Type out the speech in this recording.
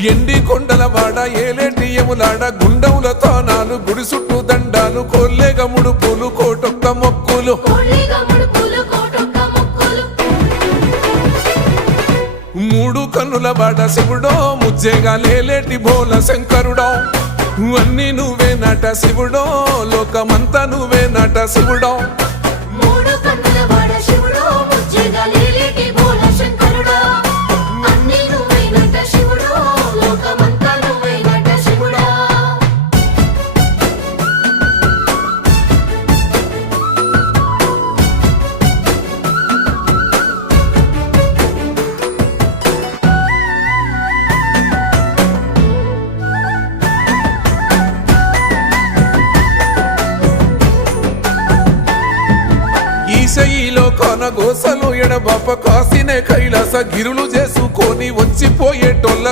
ఎండి కొండల వాడ ఏలేటి యములాడ గుండముల తానాలు గుడి చుట్టూ దండాలు కొల్లేగ ముడుపులు కోటొక్క మొక్కులు మూడు కన్నుల వాడ శివుడో ముజ్జేగా లేలేటి బోల శంకరుడో అన్ని నువ్వే నట శివుడో లోకమంతా నువ్వే నట శివుడో ఈశయిలో కొన గోసలు ఎడబాప కాసినే కైలాస గిరులు చేసుకొని వచ్చిపోయేటోళ్ళ